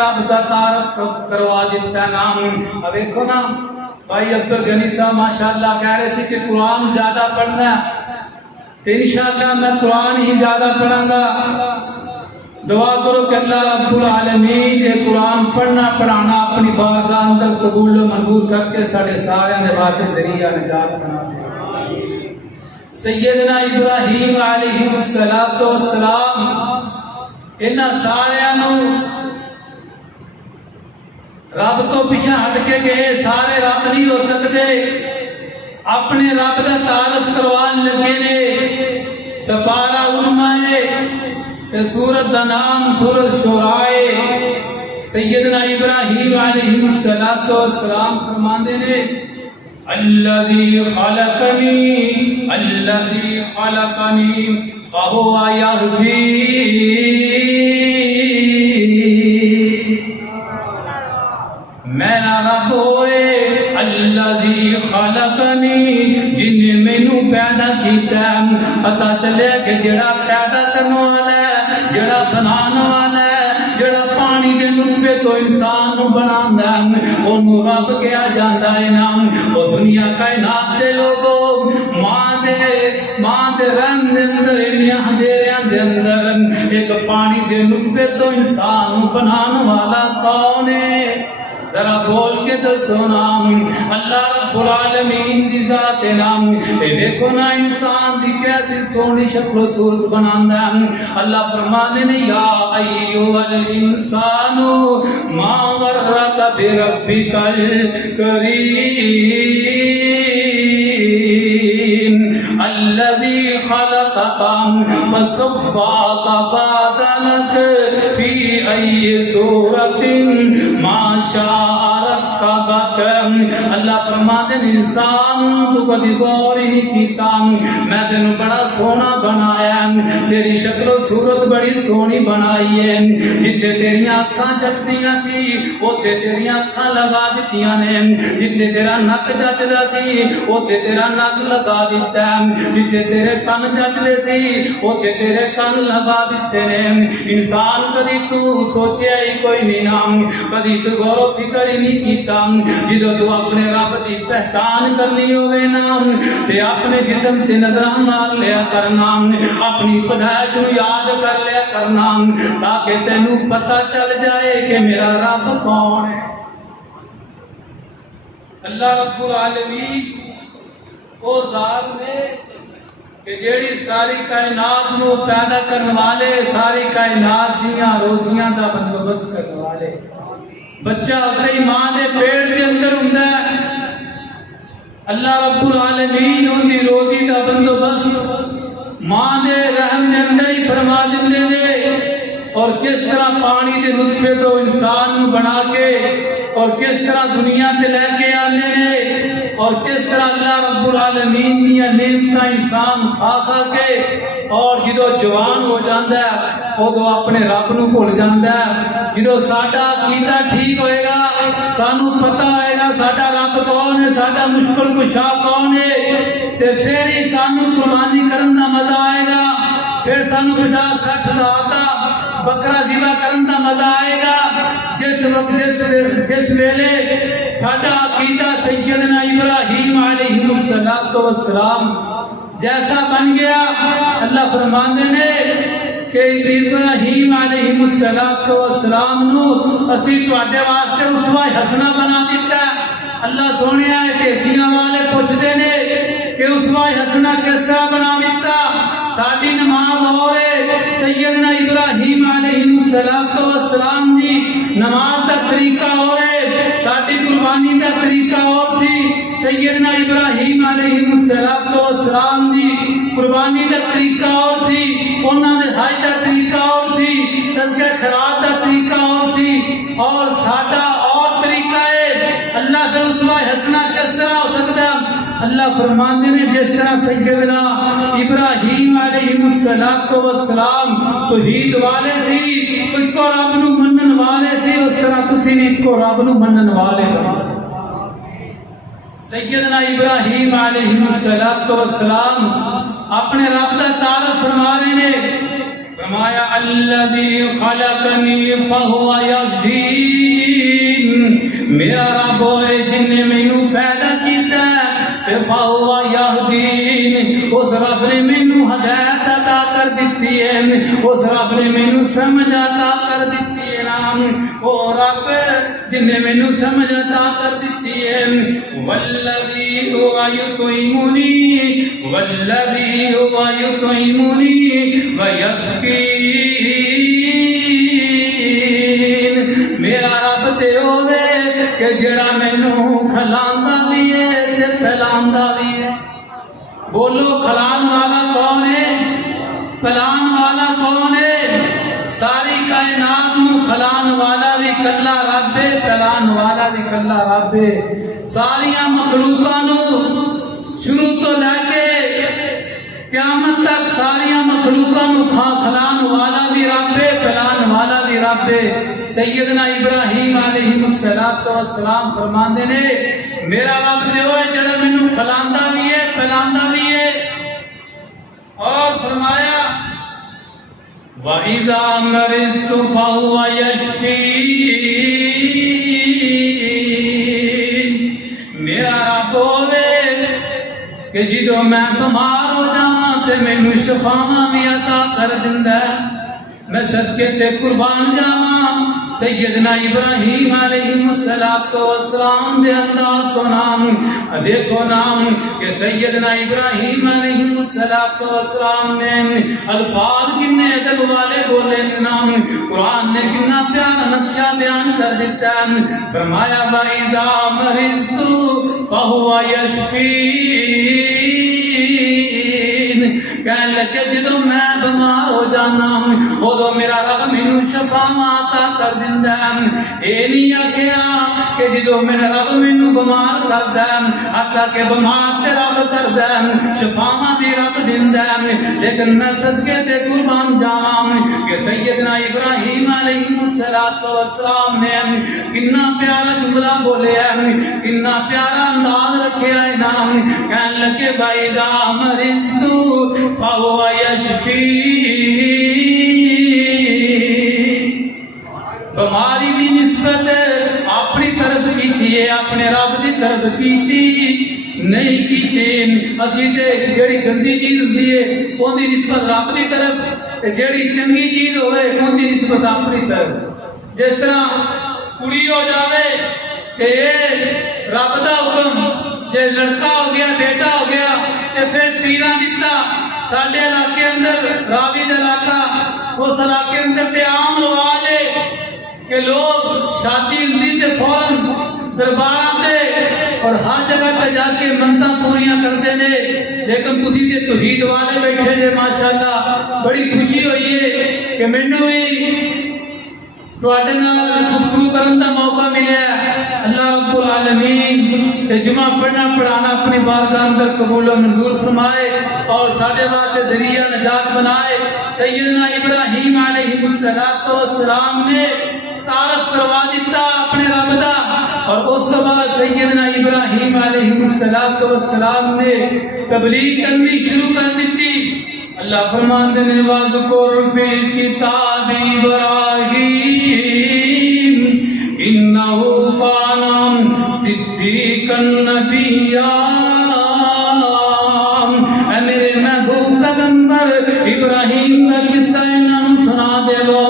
رب دا تعارف کروا دیتا ہے نام اب دیکھو نا بھائی عبدالغنی صاحب ماشاءاللہ کہہ رہے سے کہ قرآن زیادہ پڑھنا ہے تو انشاءاللہ میں قرآن ہی زیادہ پڑھاں گا دعا کرو کہ اللہ رب العالمین یہ قرآن پڑھنا پڑھانا اپنی بارگاہ اندر قبول و منظور کر کے سارے نے واقع ذریعہ نجات بنا دے۔ سیدنا ابراہیم علیہ السلام انہاں سارے رب تو پیچھے ہٹ کے گئے سارے رب نہیں ہو سکتے اپنے رب کا تعارف کروان لگے نے سپارہ علماء سورت کا نام سورت شورائے سیدنا ابراہیم علیہ السلام فرماندے نے الذی خلقنی فہو یہدین میرا رب ہوئے الذی خلقنی جن نے مینوں پیدا کیتا پتا چلے کہ جڑا پیدا کرنے والا ہے جڑا بنانے والا ہے جڑا پانی دے نطفے تو انسان نو بناندا ہے اونوں رب کہا جاندا ہے نام او دنیا کائنات دے لوگوں ماں دے رن دے اندر انہاں دے اندر ایک پانی دے نطفے تو انسان نو بنانے والا کون ہے ذرا بول کے دسو نام اللہ رب العالمین دی ذات نام اے دیکھو نا انسان دی کیسی سونی شکل و صورت بناندا ہے اللہ فرمانے نے یا ایھا الانسان ما غرک بربک الکریم الذی خلقک فسواک فعدلک فی ای صورت ما شاء رکبک اللہ فرماتے ہیں انسان تو کبھی غور ہی نہیں کیتا میں تینوں بڑا سونا بنایا تیری شکل و صورت بڑی سونی بنائی ہے جتھے تیریاں اکھاں جچدیاں سی اوتھے تیریاں اکھاں لگا دتیاں نے جتھے تیرا نک جچدا سی اوتھے تیرا نک لگا دیتا ہے جتھے تیرے کن جچدے سی اوتھے تیرے کن لگا دیتے نے انسان کدی تو سوچیا ہی کوئی نہیں نام کدی تو غور و فکر ہی نہیں کیتا جدو تو اپنے رب دی پہچان کرنی ہوئے نام تے اپنے جسم تے نظراں مار لیا کرنا اپنی پیدائش نو یاد کر لیا کرنا تاکہ تینوں پتہ چل جائے کہ میرا رب کون ہے اللہ رب العالمین او ذات ہے کہ جیڑی ساری کائنات نو پیدا کرنے والے ساری کائنات دیاں روزیاں دا بندوبست کرنے والے بچہ اپنی ماں دے پیڑ دے اندر ہوندا ہے اللہ رب العالمین ان دی روزی دا بندوبست ماں دے رحم دے اندر ہی فرما دیندے نے اور کس طرح پانی دے نطفے تو انسان نو بنا کے اور کس طرح دنیا تے لے کے آنے نے اور کس طرح اللہ رب العالمین دیا نعمتاں انسان کھا کھا کے اور جدو جوان ہو جاندہ ہے ادو اپنے رب نو بھول جاندہ ہے جدو ساڈا عقیدہ ٹھیک ہوئے گا سانو پتہ ہوئے گا ساڈا رب کون ہے ساڈا مشکل کشا کون ہے تے پھر ہی سانو قربانی کرن دا مزہ آئے گا پھر سانو 50-60 ہزار دا بکرا ذبح کرن دا مزہ آئے گا جس وقت جس ویلے ساڈا عقیدہ سیدنا ابراہیم علیہ السلام جیسا بن گیا اللہ فرماندے نے کہ ابراہیم علیہ السلام نو اسی تواڈے واسطے اسوہ حسنہ بنا دیتا ہے اللہ سونے آئے ٹیسیاں والے پوچھتے نے کہ اسوہ حسنہ کس طرح بنا دیتا ساڈی نماز اور سیدنا ابراہیم علیہ السلام دی نماز دا طریقہ اور ساڈی قربانی دا طریقہ اور سی سیدنا ابراہیم علیہ السلام دی قربانی دا طریقہ اور سی انہاں دے حج دا طریقہ اور سی صدقہ خیرات دا طریقہ اور سی اور ساڈا اور طریقہ ہے اللہ سے اسوہ حسنہ کس طرح ہو سکتا اللہ فرماندے نے جس طرح سیدنا ابراہیم علیہ السلام توحید والے سی ایک کو رب نو منن والے سی اس طرح تسی بھی ایک کو رب نو منن والے بن سیدنا ابراہیم علیہ السلام اپنے رب کا تعارف فرما رہے نے فرمایا الذی خلقنی فہو یہدین میرا رب ہے جن نے مینوں پیدا کیتا ہے فہو یہدین اس رب نے مینوں ہدایت عطا کر دیتی ہے اس رب نے مینوں سمجھ عطا کر دیتی ہے نام او رب جن نے مینوں سمجھ عطا کر دیتی ہے والذی هو یطعمنی والذی هو یطعمنی ویسقین میرا رب تے ہوے کہ جڑا مینوں کھلاندا بھی ہے تے پلاندا بھی ہے بولو کھلان والا کون ہے پلان والا کون ہے ساری کائنات نو کھلان والا بھی کلا رب ہے پلان والا بھی کلا رب ہے ساریاں مخلوقاں نو شروع تو لے کے قیامت تک ساریاں مخلوقاں نو کھلان والا بھی رب ہے پلان والا بھی رب ہے سیدنا ابراہیم علیہ السلام فرماندے نے میرا رب تے ہوئے جڑا مینوں کھلاندا بھی ہے پلاندا بھی ہے اور فرمایا وَإِذَا مَرِضْتُ فَهُوَ يَشْفِينِ میرا رب ہوئے کہ جدو میں بیمار ہو جاواں تے مینوں شفاواں بھی عطا کر دیندا ہے میں صدقے تے قربان جاواں سیدنا ابراہیم علیہ السلام دے انداز تو نام دیکھو نام کہ سیدنا ابراہیم علیہ السلام نے الفاظ کنے ادب والے بولے نام قرآن نے کنا پیارا نقشہ بیان کر دیتا فرمایا وَإِذَا مَرِضْتُ فَهُوَ يَشْفِينِ کہنے لگے جدو میں بیمار ہو جانا ادو میرا رب مینوں شفاواں عطا کر دیندا اے نہیں آکھیا کہ جدو میرا رب مینوں بیمار کردا حتیٰ کہ بیمار تے رب رب کردا ہے شفاواں بھی رب دیندا ہے لیکن میں صدقے تے قربان جاواں کہ سیدنا ابراہیم علیہ السلام نے کتنا پیارا جملہ بولیا کتنا پیارا انداز رکھیا ہے نام کہنے لگے بھائی دا مرضتو فہو یشفی بیماری دی نسبت اپنی طرف کیتی ہے اپنے رب دی طرف کیتی نہیں کیتی اسی تے جڑی گندی چیز ہوندی ہے اون دی نسبت رب دی طرف تے جڑی چنگی چیز ہوئے اون دی نسبت اپنی طرف جس طرح کڑی ہو جاوے تے رب دا حکم جے لڑکا ہو گیا بیٹا ہو گیا تے پھر پیراں دتا ساڈے علاقے اندر راوی دا علاقہ اس علاقے اندر تے عام رواج ہے کہ لوگ شادی ہوندی تے فوراً درباراں تے اور ہر جگہ تے جا کے منتاں پوریاں کردے نے لیکن تسی تے توحید والے بیٹھے جے ماشاءاللہ بڑی خوشی ہوئی ہے کہ مینوں بھی تواڈے نال گفتگو کرن دا موقع ملیا اللہ رب العالمین تے جمعہ پڑھنا پڑھانا اپنی بارگاہ اندر قبول و منظور فرمائے اور ساڈے واسطے ذریعہ نجات بنائے سیدنا ابراہیم علیہ السلام نے تعارف کروا دیتا اپنے رب دا اور اس کے بعد سیدنا ابراہیم علیہ السلام نے تبلیغ کرنی شروع کر دیتی اللہ فرماتے ہیں وَاذْكُرْ فِي الْكِتَابِ إِبْرَاهِيمَ إِنَّهُ كَانَ صِدِّيقًا نَبِيًّا اے میرے محبوب پیغمبر ابراہیم کا قصہ انہاں سنا دے وہ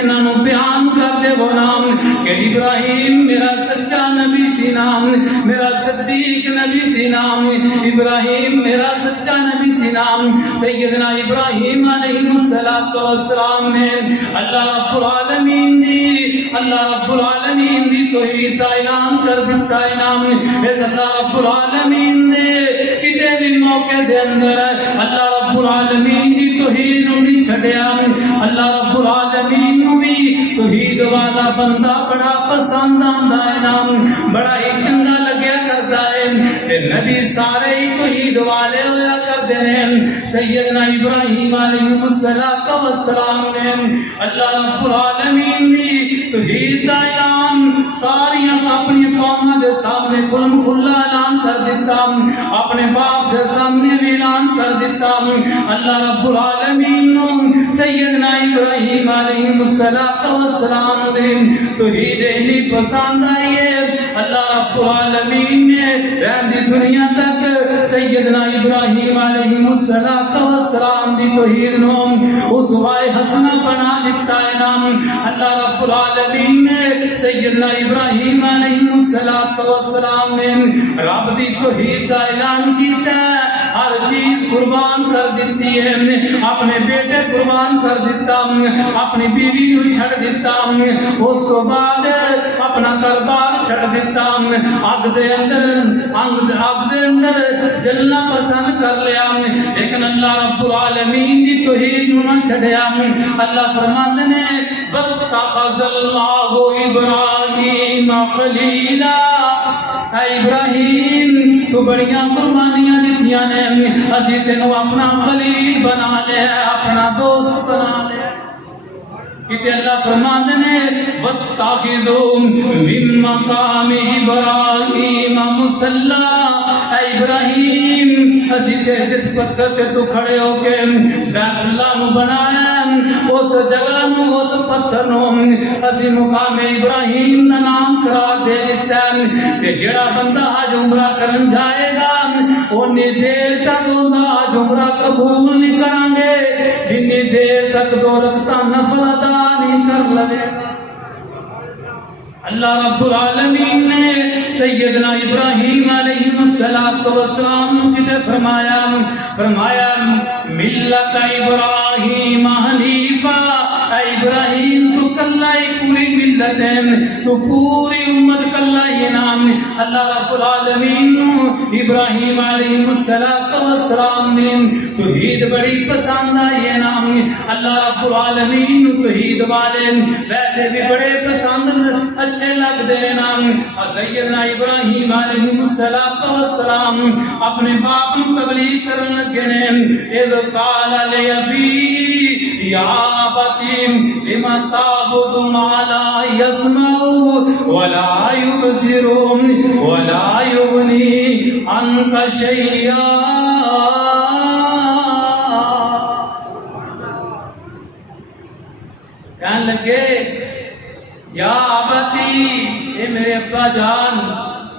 انہاں بیان کر دے وہ نام کہ ابراہیم میرا سچا نبی سی نام میرا صدیق نبی سی نام ابراہیم میرا سچا نبی سی نام سیدنا ابراہیم علیہ السلام نے اللہ رب العالمین دی توحید کا اعلان کر دیتا ہے نام اللہ رب العالمین نے کتے بھی موقع دے اندر اللہ رب العالمین دی توحید نو نہیں چھڈیا اللہ رب العالمین نو بھی توحید والا بندہ بڑا پسند آندا ہے نام بڑا ہی چنگا لگیا کردا ہے تے نبی سارے ہی توحید والے ہویا کردے نے سیدنا ابراہیم علیہ السلام نے اللہ رب العالمین دی توحید دا اعلان ساری اپنی قوم دے سامنے کھلم کھلا اعلان کر دیتا اپنے باپ دے سامنے بھی اعلان کر دیتا اللہ رب العالمین سیدنا ابراہیم علیہ السلام دے توحید اتنی پسند آئی ہے اللہ رب العالمین نے رہندی دنیا تک سیدنا ابراہیم علیہ السلام دی توحید نو اسوہ حسنہ بنا دیتا ہے نام اللہ رب العالمین نے سیدنا ابراہیم علیہ السلام نے رب دی توحید کا اعلان کیتا ہے ہر چیز قربان کر دیتی ہے اپنے بیٹے قربان کر دیتا اپنی بیوی نو چھڑ دیتا اس کو بعد اپنا کاروبار چھڑ دیتا آگ دے اندر جلنا پسند کر لیا لیکن اللہ رب العالمین دی توحید نو نہ چھڑیا اللہ فرماتے نے وَاتَّخَذَ اللَّهُ إِبْرَاهِيمَ خَلِيلًا اے ابراہیم تو بڑیاں قربانیاں دیتیاں نے اسی تینوں اپنا خلیل بنا لیا اپنا دوست بنا لیا کہ اللہ فرماتے ہیں وَاتَّخِذُوا مِن مَّقَامِ إِبْرَاهِيمَ مُصَلًّى اے ابراہیم اسی تے جس پتھر تے تو کھڑے ہو کے بیت اللہ نو بنایا اس جگہ نو اس پتھر نو اسی مقام ابراہیم دا نام قرار دے دیتا ہے کہ جڑا بندہ حج عمرہ کرن جائے گا اونی دیر تک اوندا حج عمرہ قبول نہیں کریں گے جنی دیر تک 2 رکعتاں نفل ادا نہیں کر لوے گا اللہ رب العالمین نے سیدنا ابراہیم علیہ السلام نو کتے فرمایا ملت ابراہیم حنیفہ اے ابراہیم تو کلہ پوری ملت ملت تو پوری امت کلا یہ نام اللہ رب العالمین ابراہیم علیہ السلام نے توحید بڑی پسند ہے یہ نام اللہ رب العالمین توحید والے ویسے بھی بڑے پسند اچھے لگتے ہیں نام سیدنا ابراہیم علیہ السلام اپنے باپ کو تبلیغ کرنے لگے نے اذ قال لأبی یا ابتی لما تعبد ما لا يسمع ولا يبصر ولا يغني عنك شيئا کہنے لگے یا ابتی اے میرے ابا جان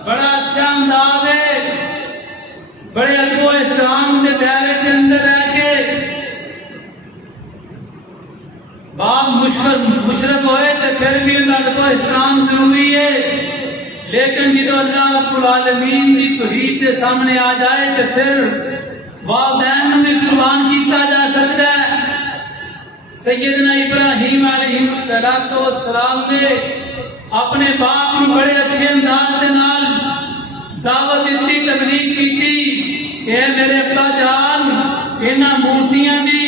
بڑا اچھا انداز ہے بڑے ادب و احترام کے دائرے کے اندر رہ کے باپ مشرک ہوئے تو پھر بھی ان ادب و احترام ضروری ہے لیکن جب اللہ رب العالمین کی توحید کے سامنے آ جائے تو پھر والدین بھی قربان کیتا جا سکتا ہے سیدنا ابراہیم علیہ السلام نے اپنے باپ کو بڑے اچھے انداز کے نال دعوت دیتی تبلیغ کی کہ میرے ابا جان انہاں مورتیاں دی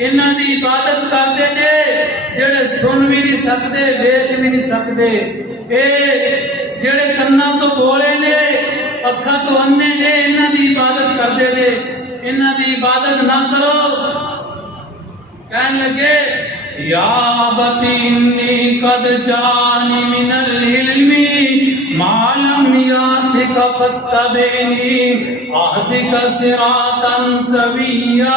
انہاں دی عبادت کرتے نے جڑے سن بھی نہیں سکتے ویکھ بھی نہیں سکتے اے جڑے کنا تو بولے نے اکھاں تو انے نے انہاں دی عبادت کرتے نے انہاں دی عبادت نہ کرو کہنے لگے یا ابتی انی قد جانی من العلم ما لم یاتک فاتبعنی اہدک صراطا سویا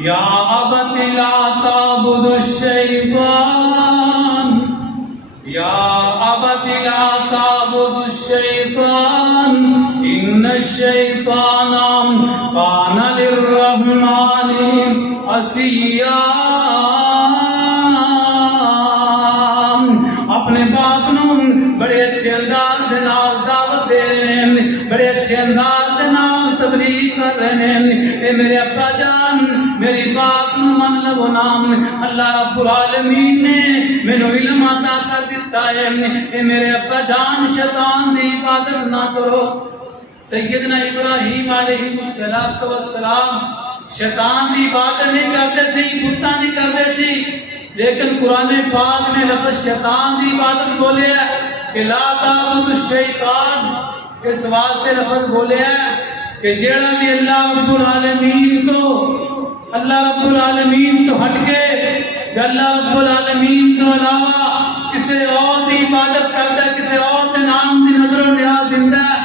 یا ابت لا تعبد الشیطان یا ابت لا تعبد الشیطان ان الشیطان کان للرحمن عصیا اپنے باپ نو بڑے اچھے انداز دے نال دعوت دے رہے ہیں بڑے اچھے انداز دے نال تبلیغ کر رہے ہیں اے میرے ابا جان میری بات نو من لو نام اللہ رب العالمین نے مینوں علم عطا کر دیتا ہے اے میرے ابا جان شیطان دی عبادت نہ کرو سیدنا ابراہیم علیہ السلام شیطان دی عبادت نہیں کرتے سی بتاں دی کرتے سی لیکن قرآن پاک نے لفظ شیطان دی عبادت بولے ہے کہ لا تعبد الشیطان اس واسطے لفظ بولے ہے کہ جیڑا بھی اللہ رب العالمین تو ہٹ کے اللہ رب العالمین تو علاوہ کسی اور دی عبادت کرتا ہے کسی اور دے نام دی نظر و نیاز دیندا ہے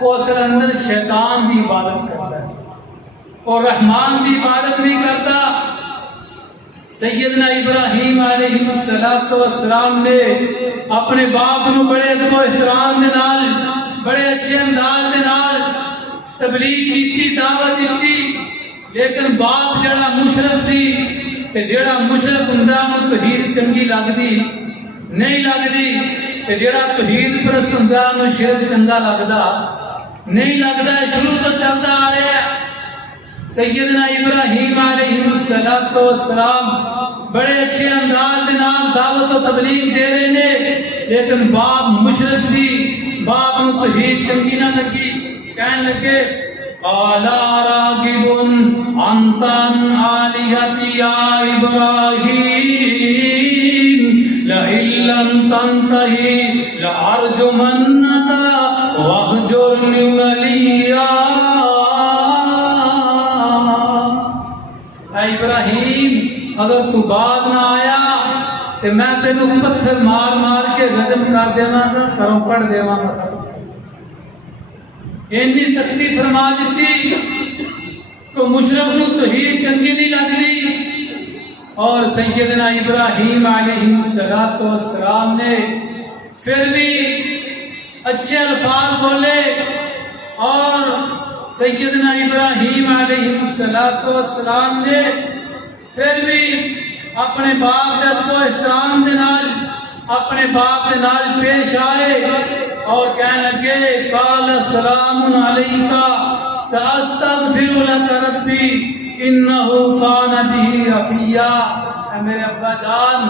وہ اصل اندر شیطان دی عبادت کرتا ہے اور رحمان دی عبادت نہیں کرتا سیدنا ابراہیم علیہ السلام نے اپنے باپ نو بڑے ادب و احترام دے نال بڑے اچھے انداز دے نال تبلیغ کیتی دعوت دیتی لیکن باپ جڑا مشرک سی تے جڑا مشرک ہوندا اونوں توحید چنگی لگدی نہیں لگدی تے جڑا توحید پرست ہوندا اونوں شرک چنگا لگدا نہیں لگدا شروع تو چلتا آ رہا ہے سیدنا ابراہیم علیہ السلام بڑے اچھے انداز دے نال دعوت و تبلیغ دے رہے نے لیکن باپ مشرک سی باپ نو توحید چنگی نہ لگی کہنے لگے قال راغب انت عن آلہتی یا ابراہیم لئن لم تنتہی لأرجمنک واہجرنی ملیا اے ابراہیم اگر تو باز نہ آیا تو میں تینوں پتھر مار مار کے ردم کر دیواں گا گھروں پڑ دیواں گا اینی سختی فرما دیتی تو مشرک نو توحید چنگی نہیں لگدی اور سیدنا ابراہیم علیہ السلام نے پھر بھی اچھے الفاظ بولے اور سیدنا ابراہیم علیہ السلام نے پھر بھی اپنے باپ کے ادب و احترام دے نال اپنے باپ دے نال پیش آئے اور کہنے لگے قال سلام علیکا سأستغفر لک ربی انہو کان بی حفیہ میرے ابا جان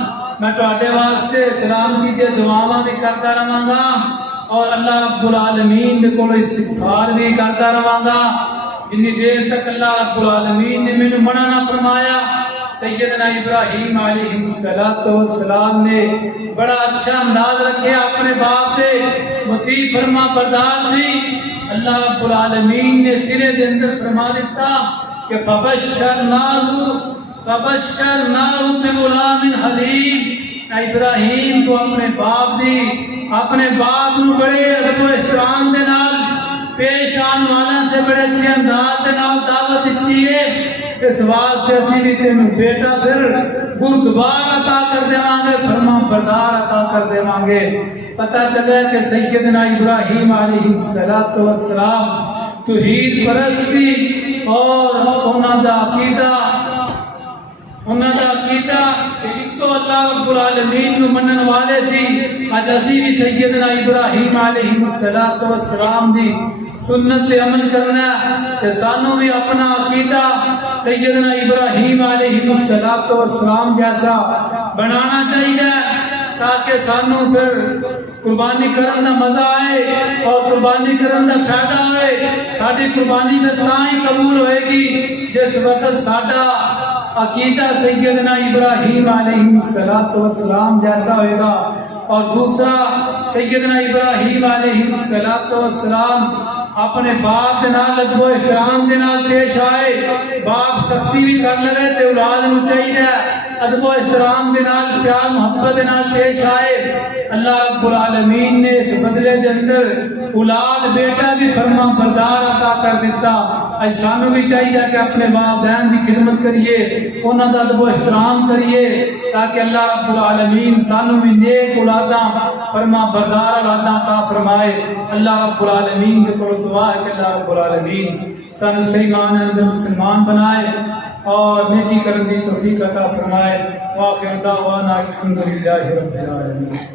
میں تواڈے واسطے سلامتی دی دعاواں بھی کرتا رہاں گا اور اللہ رب العالمین دے کول استغفار بھی کرتا رہاں گا جنی دیر تک اللہ رب العالمین نے مینوں منع نہ فرمایا۔ سیدنا ابراہیم علیہ السلام نے بڑا اچھا انداز رکھے اپنے باپ دے، مطیع فرما بردار سی۔ اللہ رب العالمین نے سرے دے اندر فرما دیتا کہ فبشرناہ بغلام حلیم، اے ابراہیم تو اپنے باپ نو بڑے ادب و احترام دے نال پیش آن والا سے بڑے اچھے انداز دے نال دعوت دیتی ہے۔ اس واسطے اسی بھی تینوں بیٹا پھر گردبار عطا کر دیواں گے، فرما بردار عطا کر دیواں گے۔ پتہ چلے کہ سیدنا ابراہیم علیہ السلام توحید پرست سی اور انہاں دا عقیدہ کہ اکو اللہ رب العالمین نو منن والے سی۔ اج اسی بھی سیدنا ابراہیم علیہ السلام دی سنت تے عمل کرنا تے سانو بھی اپنا عقیدہ سیدنا ابراہیم علیہ السلام جیسا بنانا چاہیے تاکہ سانو پھر قربانی کرن دا مزہ آئے اور قربانی کرن دا فائدہ آئے۔ ساری قربانی پھر تاں ہی قبول ہوئے گی جس وقت ساڈا عقیدہ سیدنا ابراہیم علیہ السلام جیسا ہوئے گا۔ اور دوسرا سیدنا ابراہیم علیہ السلام اپنے باپ دے نال ادب و احترام دے نال پیش آئے۔ باپ سختی بھی کر لے تے اولاد نو چاہیے ادب و احترام دے نال پیار محبت دے نال پیش آئے۔ اللہ رب العالمین نے اس بدلے دے اندر اولاد بیٹا بھی فرما بردار عطا کر دیتا۔ اج سانو بھی چاہیے کہ اپنے والدین دی خدمت کریے، انہاں دا ادب و احترام کریے تاکہ اللہ رب العالمین سانو بھی نیک اولاداں فرما بردار اولاداں عطا فرمائے۔ اللہ رب العالمین دے کول دعا ہے کہ اللہ رب العالمین سانو صحیح معنی اندر مسلمان بنائے اور نیکی کرن دی توفیق عطا فرمائے۔ واخر دعوانا الحمدللہ رب العالمین۔